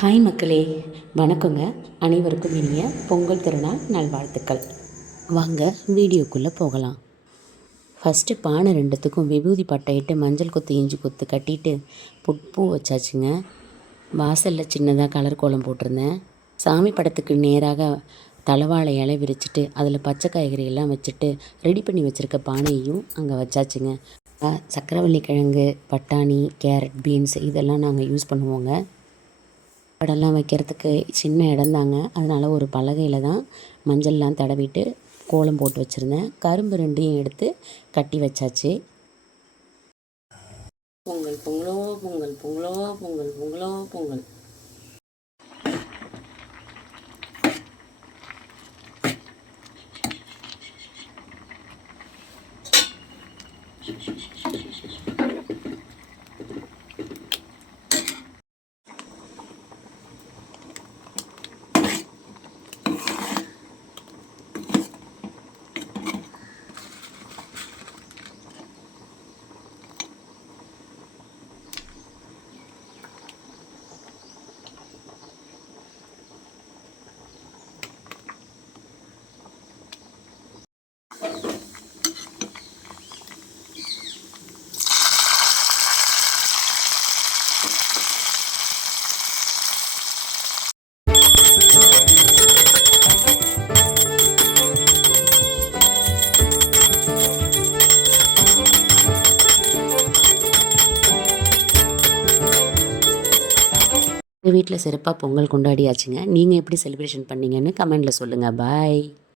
Hi மக்களே வணக்கங்க. அனைவருக்கும் இனிய பொங்கல் திருநாள் நல்வாழ்த்துக்கள். வாங்க வீடியோக்குள்ளே போகலாம். ஃபஸ்ட்டு பானை ரெண்டுத்துக்கும் விபூதி பட்டையிட்டு மஞ்சள் கொத்து இஞ்சி கொத்து கட்டிட்டு புட்பூ வச்சாச்சுங்க. வாசலில் சின்னதாக கலர் கோலம் போட்டிருந்தேன். சாமி படத்துக்கு நேராக தலைவாழை இலை விரிச்சிட்டு அதில் பச்சை காய்கறி எல்லாம் வச்சுட்டு ரெடி பண்ணி வச்சுருக்க பானையையும் அங்கே வச்சாச்சுங்க. சக்கரவள்ளி கிழங்கு பட்டாணி கேரட் பீன்ஸ் இதெல்லாம் நாங்கள் யூஸ் பண்ணுவோங்க. படம்லாம் வைக்கிறதுக்கு சின்ன இடம்தாங்க அதனால் ஒரு பலகையில் தான் மஞ்சள்லாம் தடவிட்டு கோலம் போட்டு வச்சுருந்தேன். கரும்பு ரெண்டையும் எடுத்து கட்டி வச்சாச்சு. பொங்கல் பொங்கலோ பொங்கல் பொங்கலோ பொங்கல் பொங்கலோ பொங்கல். எங்கள் வீட்டில் சிறப்பாக பொங்கல் கொண்டாடியாச்சுங்க. நீங்கள் எப்படி செலிப்ரேஷன் பண்ணீங்கன்னு கமெண்டில் சொல்லுங்கள் பாய்